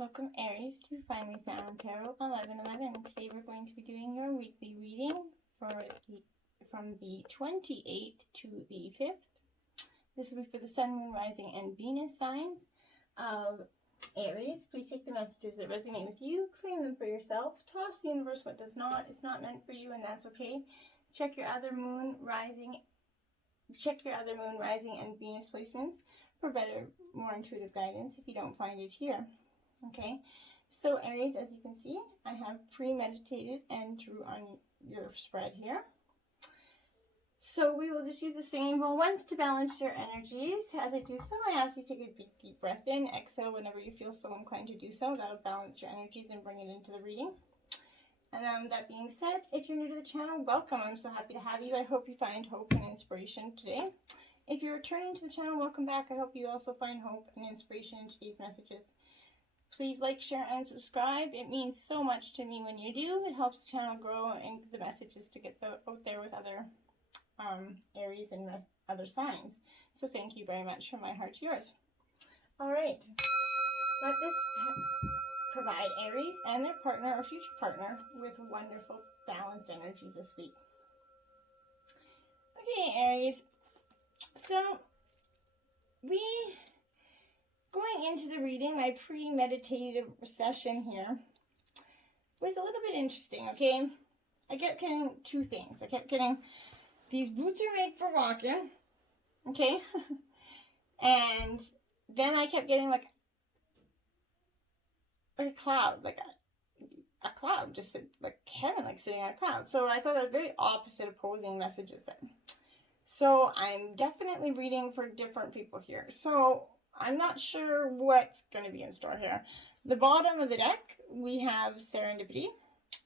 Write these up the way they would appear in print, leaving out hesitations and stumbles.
Welcome Aries to Finally Found Tarot 11/11. Today we're going to be doing your weekly reading from the 28th to the 5th. This will be for the Sun, Moon, Rising, and Venus signs of Aries. Please take the messages that resonate with you, claim them for yourself, toss the universe what does not. It's not meant for you, and that's okay. Check your other moon, rising, and Venus placements for better, more intuitive guidance if you don't find it here. Okay, so Aries, as you can see, I have premeditated and drew on your spread here. So we will just use the same roll once to balance your energies. As I do so, I ask you to take a big, deep breath in, exhale whenever you feel so inclined to do so. That'll balance your energies and bring it into the reading. And that being said, if you're new to the channel, welcome. I'm so happy to have you. I hope you find hope and inspiration today. If you're returning to the channel, welcome back. I hope you also find hope and inspiration in today's messages. Please like, share, and subscribe. It means so much to me when you do. It helps the channel grow and the messages to get out there with other Aries and other signs. So thank you very much from my heart to yours. All right. Let this provide Aries and their partner or future partner with wonderful balanced energy this week. Okay, Aries. So going into the reading, my premeditative session here was a little bit interesting, okay? I kept getting two things. I kept getting, these boots are made for walking, okay? And then I kept getting like a cloud, like a cloud, just like heaven, like sitting on a cloud. So I thought that was very opposite opposing messages there. So I'm definitely reading for different people here. So I'm not sure what's going to be in store here. The bottom of the deck, we have Serendipity,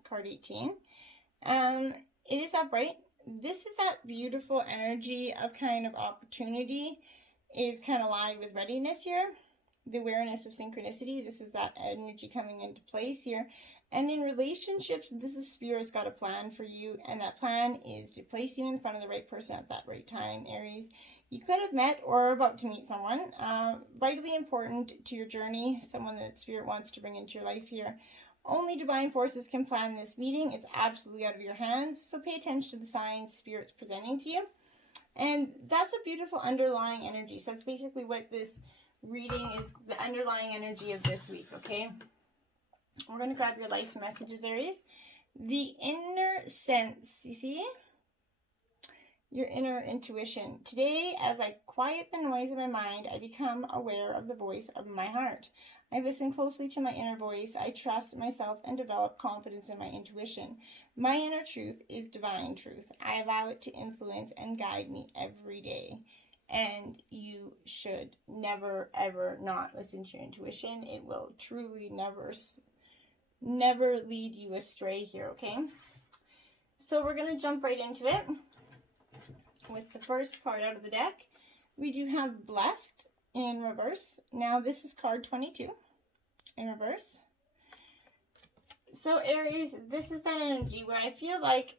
card 18. It is upright. This is that beautiful energy of kind of opportunity is kind of aligned with readiness here. The awareness of synchronicity, this is that energy coming into place here. And in relationships, this is Spirit's got a plan for you, and that plan is to place you in front of the right person at that right time, Aries. You could have met or are about to meet someone vitally important to your journey, someone that Spirit wants to bring into your life here. Only divine forces can plan this meeting. It's absolutely out of your hands, so pay attention to the signs Spirit's presenting to you. And that's a beautiful underlying energy. So that's basically what this reading is, the underlying energy of this week, okay? We're going to grab your life messages, Aries. The inner sense, you see? Your inner intuition. Today, as I quiet the noise of my mind, I become aware of the voice of my heart. I listen closely to my inner voice. I trust myself and develop confidence in my intuition. My inner truth is divine truth. I allow it to influence and guide me every day. And you should never, ever not listen to your intuition. It will truly never lead you astray here, okay? So we're going to jump right into it with the first card out of the deck. We do have Blessed in reverse. Now this is card 22 in reverse. So Aries, this is that energy where I feel like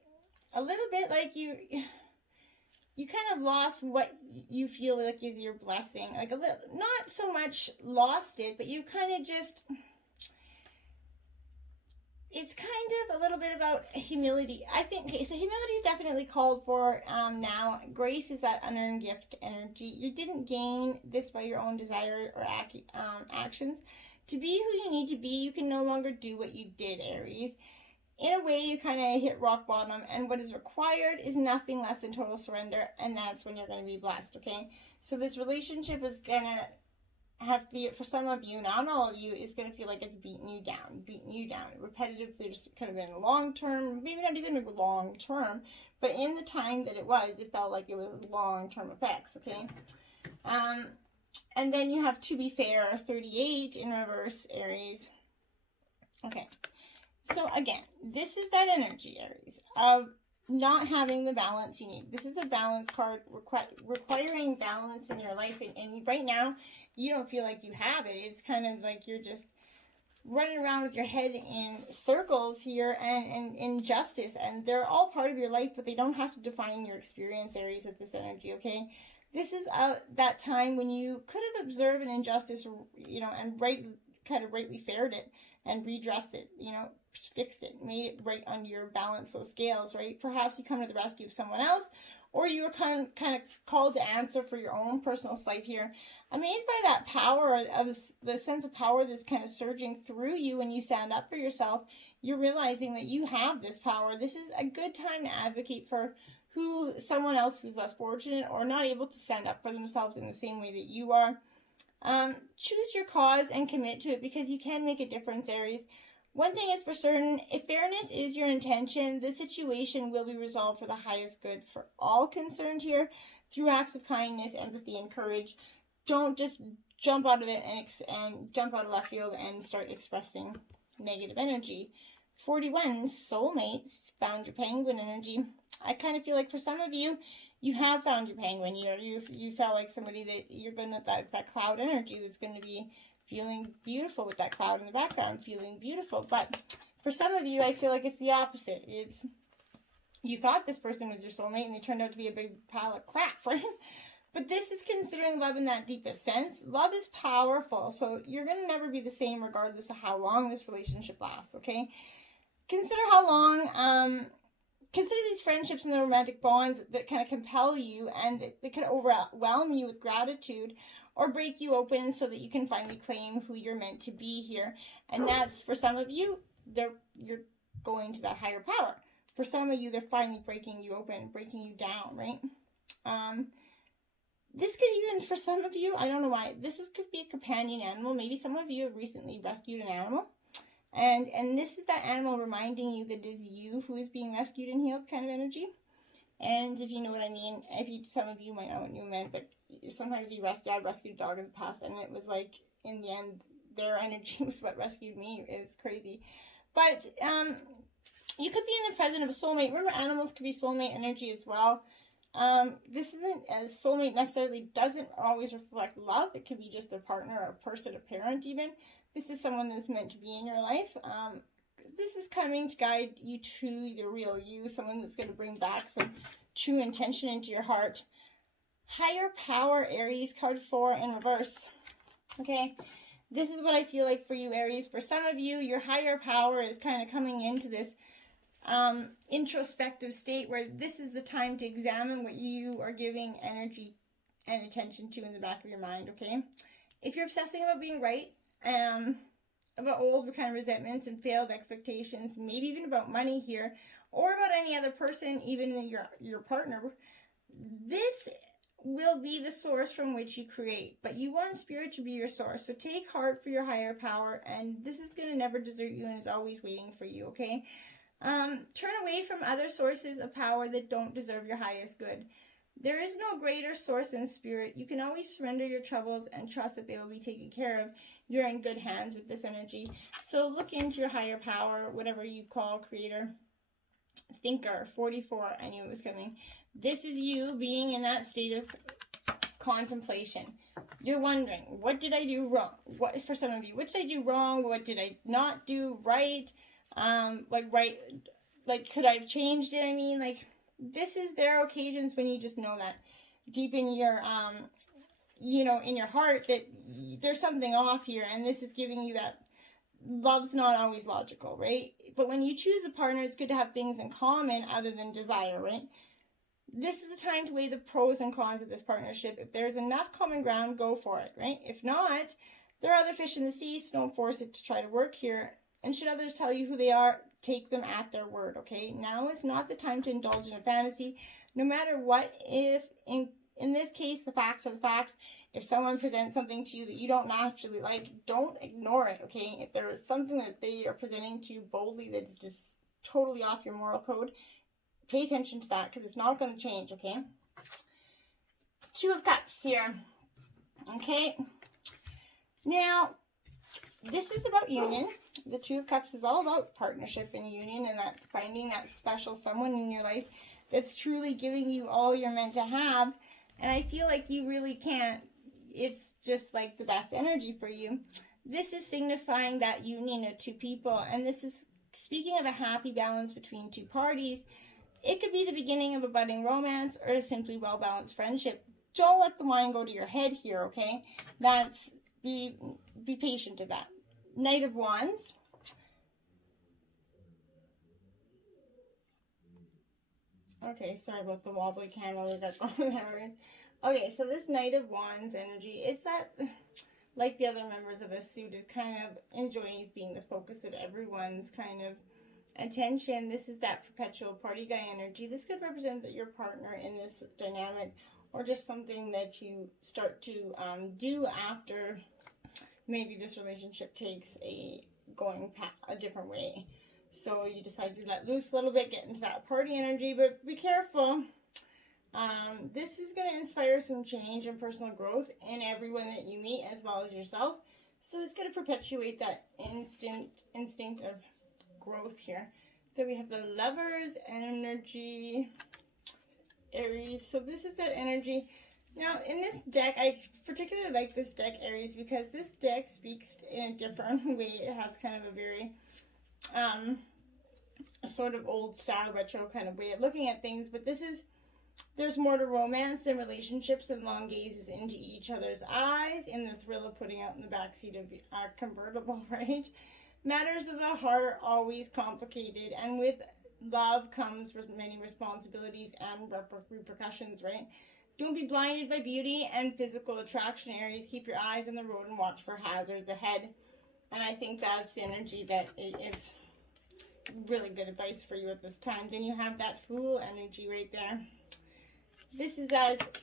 a little bit like you kind of lost what you feel like is your blessing. Like a little, not so much lost it, but you kind of just, it's kind of a little bit about humility. I think, okay, so humility is definitely called for now. Grace is that unearned gift energy. You didn't gain this by your own desire or actions. To be who you need to be, you can no longer do what you did, Aries. In a way, you kind of hit rock bottom, and what is required is nothing less than total surrender, and that's when you're going to be blessed, okay? So this relationship is going to have to be, for some of you, not all of you, is going to feel like it's beating you down, repetitively, just kind of in a long term, maybe not even a long term, but in the time that it was, it felt like it was long-term effects, okay? And then you have, to be fair, 38 in reverse, Aries. Okay. So again, this is that energy, Aries, of not having the balance you need. This is a balance card requiring balance in your life. And right now, you don't feel like you have it. It's kind of like you're just running around with your head in circles here and injustice. And they're all part of your life, but they don't have to define your experience, Aries, with this energy, okay? This is that time when you could have observed an injustice, you know, and kind of rightly fared it and redressed it, you know, fixed it, made it right on your balance, those scales, right? Perhaps you come to the rescue of someone else, or you were kind of called to answer for your own personal slight here. Amazed by that power, of the sense of power that's kind of surging through you when you stand up for yourself. You're realizing that you have this power. This is a good time to advocate for someone else who's less fortunate or not able to stand up for themselves in the same way that you are. Choose your cause and commit to it, because you can make a difference, Aries. One thing is for certain, if fairness is your intention, the situation will be resolved for the highest good for all concerned here through acts of kindness, empathy, and courage. Don't just jump out of it and jump out of left field and start expressing negative energy. 41, soulmates, found your penguin energy. I kind of feel like for some of you, you have found your penguin. You felt like somebody that you're going to, that cloud energy that's going to be feeling beautiful with that cloud in the background, feeling beautiful. But for some of you, I feel like it's the opposite. It's, you thought this person was your soulmate and they turned out to be a big pile of crap, right? But this is considering love in that deepest sense. Love is powerful, so you're going to never be the same regardless of how long this relationship lasts, okay? Consider how long, consider these friendships and the romantic bonds that kind of compel you and that can overwhelm you with gratitude, or break you open so that you can finally claim who you're meant to be here. And that's, for some of you, you're going to that higher power. For some of you, they're finally breaking you open, breaking you down, right? This could even, for some of you, I don't know why, could be a companion animal. Maybe some of you have recently rescued an animal. And this is that animal reminding you that it is you who is being rescued and healed, kind of energy. And if you know what I mean, some of you might not know what you meant, but sometimes I rescued a dog in the past, and it was like, in the end, their energy was what rescued me. It's crazy. But you could be in the presence of a soulmate. Remember, animals could be soulmate energy as well. This isn't, as soulmate necessarily doesn't always reflect love. It could be just a partner, or a person, a parent even. This is someone that's meant to be in your life. This is coming to guide you to the real you, someone that's going to bring back some true intention into your heart. Higher power, Aries, card 4 in reverse. Okay, this is what I feel like for you, Aries. For some of you, your higher power is kind of coming into this introspective state where this is the time to examine what you are giving energy and attention to in the back of your mind, okay? If you're obsessing about being right, about old kind of resentments and failed expectations, maybe even about money here, or about any other person, even your partner, this will be the source from which you create. But you want spirit to be your source. So take heart for your higher power, and this is going to never desert you and is always waiting for you, okay? Turn away from other sources of power that don't deserve your highest good. There is no greater source than spirit. You can always surrender your troubles and trust that they will be taken care of. You're in good hands with this energy. So look into your higher power, whatever you call creator. Thinker, 44, I knew it was coming. This is you being in that state of contemplation. You're wondering, what did I do wrong? What, for some of you, what did I do wrong? What did I not do right? Could I have changed it? I mean, there are occasions when you just know that deep in your, in your heart that there's something off here, and this is giving you that love's not always logical, right? But when you choose a partner, it's good to have things in common other than desire, right? This is the time to weigh the pros and cons of this partnership. If there's enough common ground, go for it, right? If not, there are other fish in the sea, so don't force it to try to work here. And should others tell you who they are, take them at their word, okay? Now is not the time to indulge in a fantasy. No matter what, if in this case, the facts are the facts. If someone presents something to you that you don't naturally like, don't ignore it, okay? If there is something that they are presenting to you boldly that is just totally off your moral code, pay attention to that, because it's not going to change, okay? 2 of Cups here, okay? Now, this is about union. The 2 of Cups is all about partnership and union, and that finding that special someone in your life that's truly giving you all you're meant to have. And I feel like you really can't. It's just like the best energy for you. This is signifying that union of 2 people, and this is speaking of a happy balance between 2 parties. It could be the beginning of a budding romance or a simply well-balanced friendship. Don't let the wine go to your head here, okay? Be patient to that. Knight of Wands. Okay, sorry about the wobbly camera we got going there. Okay, so this Knight of Wands energy, it's that, like the other members of this suit, it kind of enjoying being the focus of everyone's kind of attention. This is that perpetual party guy energy. This could represent that your partner in this dynamic, or just something that you start to do after maybe this relationship takes a different way. So you decide to let loose a little bit, get into that party energy, but be careful. This is going to inspire some change and personal growth in everyone that you meet, as well as yourself. So it's going to perpetuate that instinct of growth here. Then we have the Lovers energy, Aries. So this is that energy. Now, in this deck, I particularly like this deck, Aries, because this deck speaks in a different way. It has kind of a very sort of old style, retro kind of way of looking at things. But there's more to romance than relationships and long gazes into each other's eyes in the thrill of putting out in the backseat of a convertible, right? Matters of the heart are always complicated, and with love comes many responsibilities and repercussions, right? Don't be blinded by beauty and physical attraction, Aries. Keep your eyes on the road and watch for hazards ahead. And I think that's the energy that is really good advice for you at this time. Then you have that Fool energy right there. This is that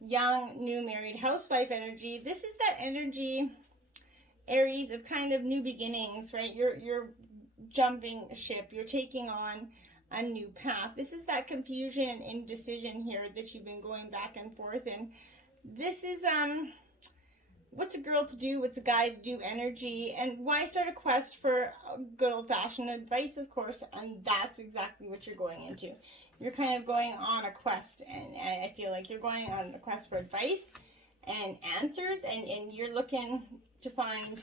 young, new married housewife energy. This is that energy, Aries, of kind of new beginnings, right? You're jumping ship. You're taking on a new path. This is that confusion and indecision here that you've been going back and forth in. This is what's a girl to do, what's a guy to do energy, and why start a quest for good old-fashioned advice, of course, and that's exactly what you're going into. You're kind of going on a quest, and I feel like you're going on a quest for advice and answers, and you're looking to find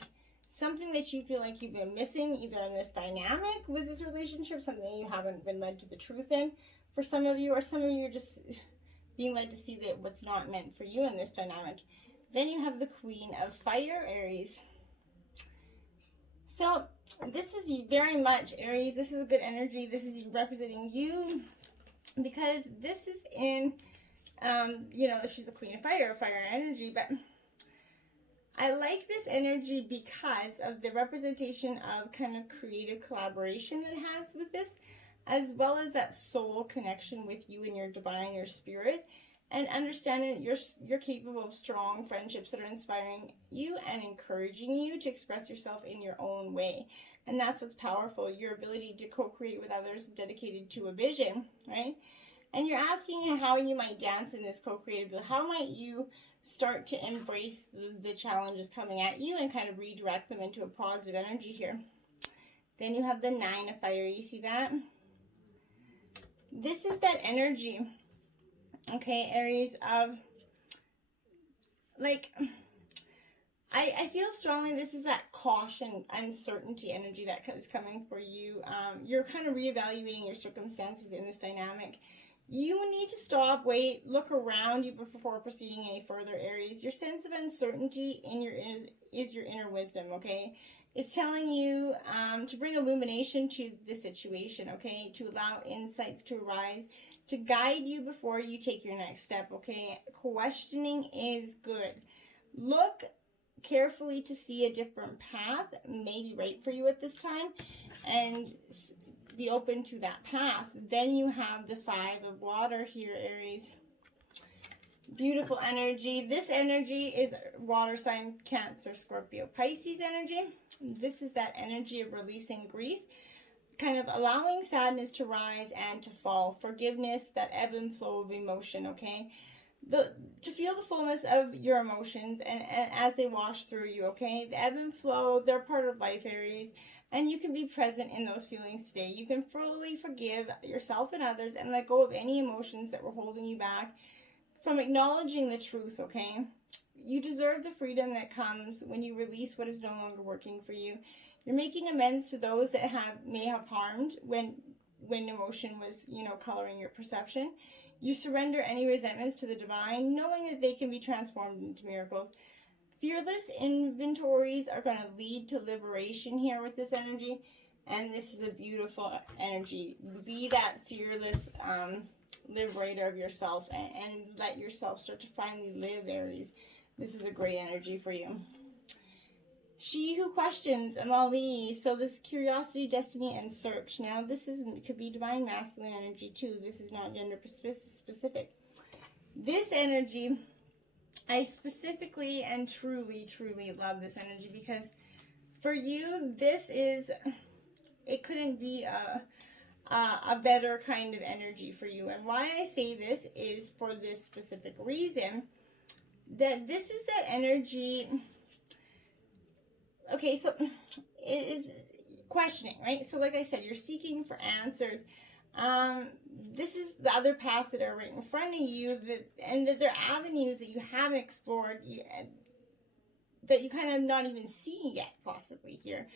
something that you feel like you've been missing, either in this dynamic with this relationship, something you haven't been led to the truth in for some of you, or some of you are just being led to see that what's not meant for you in this dynamic. Then you have the Queen of Fire, Aries. So this is very much, Aries, this is a good energy. This is representing you, because this is in, she's the Queen of Fire energy, but I like this energy because of the representation of kind of creative collaboration that it has with this, as well as that soul connection with you and your divine, your spirit, and understanding that you're capable of strong friendships that are inspiring you and encouraging you to express yourself in your own way. And that's what's powerful, your ability to co-create with others dedicated to a vision, right? And you're asking how you might dance in this co-creative, how might you start to embrace the challenges coming at you and kind of redirect them into a positive energy here. Then you have the Nine of Fire. You see that? This is that energy, okay, Aries, of like, I feel strongly this is that caution, uncertainty energy that is coming for you. You're kind of reevaluating your circumstances in this dynamic. You need to stop, wait, look around you before proceeding any further, Aries. Your sense of uncertainty is your inner wisdom, okay? It's telling you to bring illumination to the situation, okay? To allow insights to arise, to guide you before you take your next step, okay? Questioning is good. Look carefully to see a different path, maybe right for you at this time, and be open to that path. Then you have the Five of Water here, Aries. Beautiful energy. This energy is water sign Cancer, Scorpio, Pisces energy. This is that energy of releasing grief, kind of allowing sadness to rise and to fall. Forgiveness, that ebb and flow of emotion, okay? To feel the fullness of your emotions and as they wash through you, okay? The ebb and flow, they're part of life, Aries. And you can be present in those feelings today. You can fully forgive yourself and others and let go of any emotions that were holding you back from acknowledging the truth, okay? You deserve the freedom that comes when you release what is no longer working for you. You're making amends to those that may have harmed when emotion was, coloring your perception. You surrender any resentments to the divine, knowing that they can be transformed into miracles. Fearless inventories are going to lead to liberation here with this energy. And this is a beautiful energy. Be that fearless liberator of yourself and let yourself start to finally live, Aries. This is a great energy for you. She who questions, Amali. So this curiosity, destiny, and search. Now this could be divine masculine energy too. This is not gender specific. This energy, I specifically and truly love this energy, because for you, this is, it couldn't be a better kind of energy for you. And why I say this is for this specific reason, that this is that energy. Okay, so it is questioning, right? So like I said, you're seeking for answers. This is the other paths that are right in front of you, and that there are avenues that you haven't explored, that you kind of not even see yet, possibly here.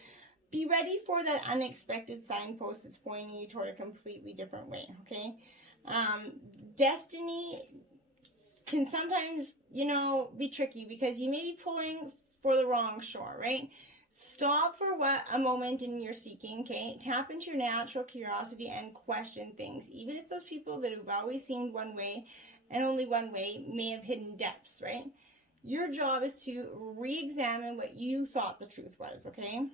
Be ready for that unexpected signpost that's pointing you toward a completely different way, okay? Destiny can sometimes, be tricky, because you may be pulling for the wrong shore, right? Stop for a moment in your seeking, okay? Tap into your natural curiosity and question things, even if those people that have always seemed one way and only one way may have hidden depths, right? Your job is to re-examine what you thought the truth was, okay?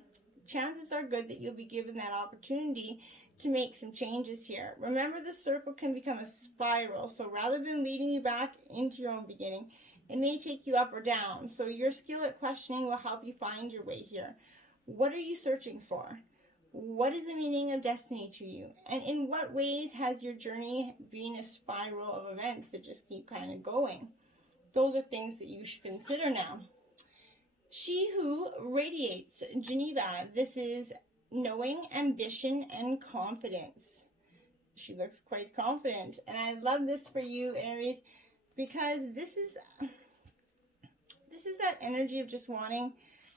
Chances are good that you'll be given that opportunity to make some changes here. Remember, the circle can become a spiral, so rather than leading you back into your own beginning, it may take you up or down. So your skill at questioning will help you find your way here. What are you searching for? What is the meaning of destiny to you? And in what ways has your journey been a spiral of events that just keep kind of going? Those are things that you should consider now. She who radiates, Geneva. This is knowing, ambition, and confidence. She looks quite confident. And I love this for you, Aries, because this is that energy of just wanting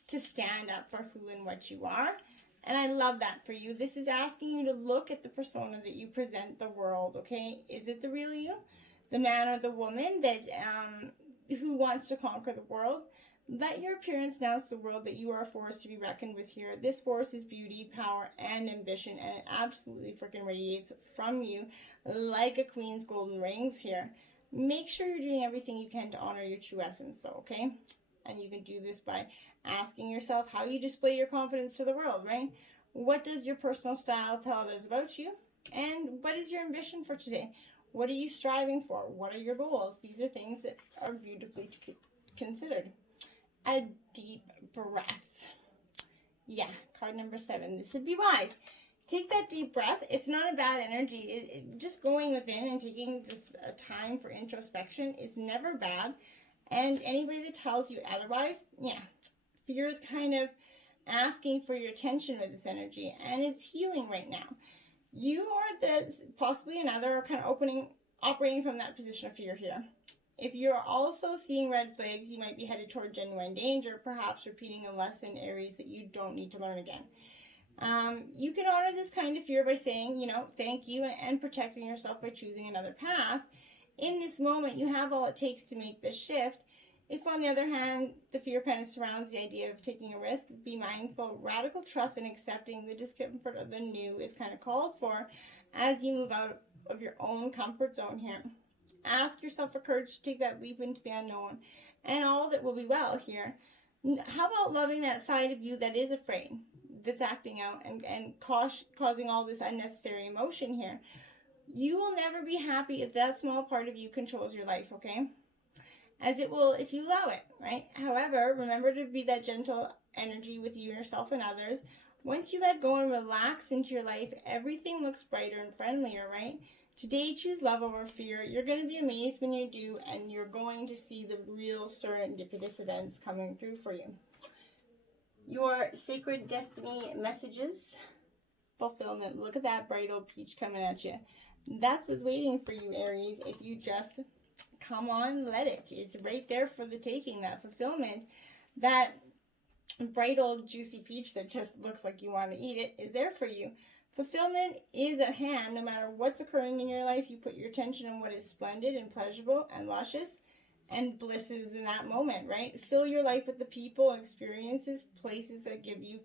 to stand up for who and what you are. And I love that for you. This is asking you to look at the persona that you present the world, okay? Is it the real you? The man or the woman that who wants to conquer the world? Let your appearance announce to the world that you are a force to be reckoned with here. This force is beauty, power, and ambition, and it absolutely freaking radiates from you like a queen's golden rings here. Make sure you're doing everything you can to honor your true essence, though, okay? And you can do this by asking yourself how you display your confidence to the world, right? What does your personal style tell others about you? And what is your ambition for today? What are you striving for? What are your goals? These are things that are beautifully considered. A deep breath. Yeah, card number 7. This would be wise. Take that deep breath. It's not a bad energy. Just going within and taking this time for introspection is never bad. And anybody that tells you otherwise, yeah, fear is kind of asking for your attention with this energy, and it's healing right now. You or possibly another are kind of operating from that position of fear here. If you're also seeing red flags, you might be headed toward genuine danger, perhaps repeating a lesson, Aries, that you don't need to learn again. You can honor this kind of fear by saying, thank you, and protecting yourself by choosing another path. In this moment, you have all it takes to make this shift. If, on the other hand, the fear kind of surrounds the idea of taking a risk, be mindful. Radical trust and accepting the discomfort of the new is kind of called for as you move out of your own comfort zone here. Ask yourself for courage to take that leap into the unknown, and all that will be well here. How about loving that side of you that is afraid, that's acting out and causing all this unnecessary emotion here? You will never be happy if that small part of you controls your life, okay? As it will if you allow it, right? However, remember to be that gentle energy with you, yourself, and others. Once you let go and relax into your life, everything looks brighter and friendlier, right? Today, choose love over fear. You're going to be amazed when you do, and you're going to see the real serendipitous events coming through for you. Your sacred destiny messages, fulfillment. Look at that bright old peach coming at you. That's what's waiting for you, Aries, if you just come on, let it. It's right there for the taking, that fulfillment. That bright old juicy peach that just looks like you want to eat it is there for you. Fulfillment is at hand. No matter what's occurring in your life, you put your attention on what is splendid and pleasurable and luscious, and blisses in that moment, right? Fill your life with the people, experiences, places that give you,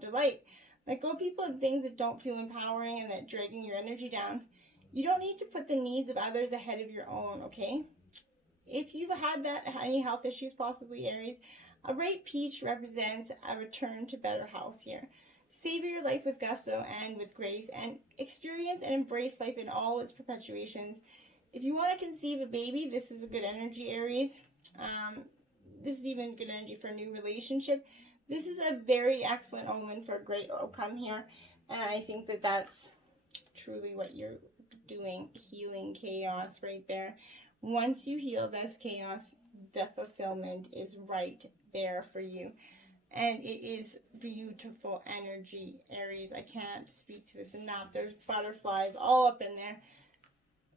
delight. Let go of people and things that don't feel empowering and that dragging your energy down. You don't need to put the needs of others ahead of your own, okay? If you've had any health issues, possibly Aries, a bright peach represents a return to better health here. Savor your life with gusto and with grace, and experience and embrace life in all its perpetuations. If you want to conceive a baby, this is a good energy, Aries. This is even good energy for a new relationship. This is a very excellent omen for a great outcome here. And I think that that's truly what you're doing, healing chaos right there. Once you heal this chaos, the fulfillment is right there for you. And it is beautiful energy, Aries. I can't speak to this enough. There's butterflies all up in there.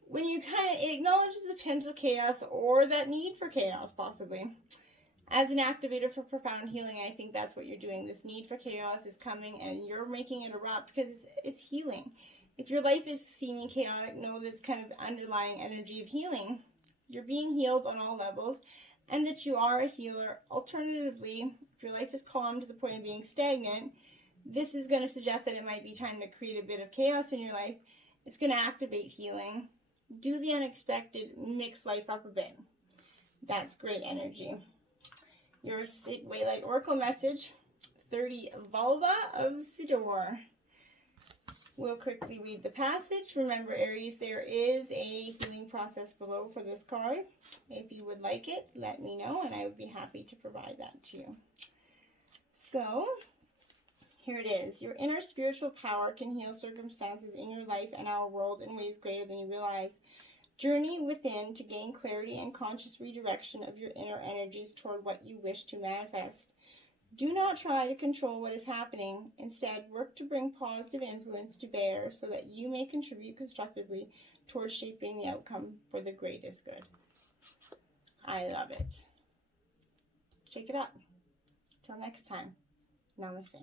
When you kind of acknowledge the potential chaos or that need for chaos, possibly, as an activator for profound healing, I think that's what you're doing. This need for chaos is coming and you're making it erupt because it's healing. If your life is seeming chaotic, know this kind of underlying energy of healing. You're being healed on all levels and that you are a healer. Alternatively, if your life is calm to the point of being stagnant, this is going to suggest that it might be time to create a bit of chaos in your life. It's going to activate healing. Do the unexpected, mix life up a bit. That's great energy. Your Waylite Oracle message, 30 Vulva of Sidor. We'll quickly read the passage. Remember, Aries, there is a healing process below for this card. If you would like it, let me know, and I would be happy to provide that to you. So, here it is. Your inner spiritual power can heal circumstances in your life and our world in ways greater than you realize. Journey within to gain clarity and conscious redirection of your inner energies toward what you wish to manifest. Do not try to control what is happening. Instead, work to bring positive influence to bear so that you may contribute constructively towards shaping the outcome for the greatest good. I love it. Check it out. Till next time. Namaste.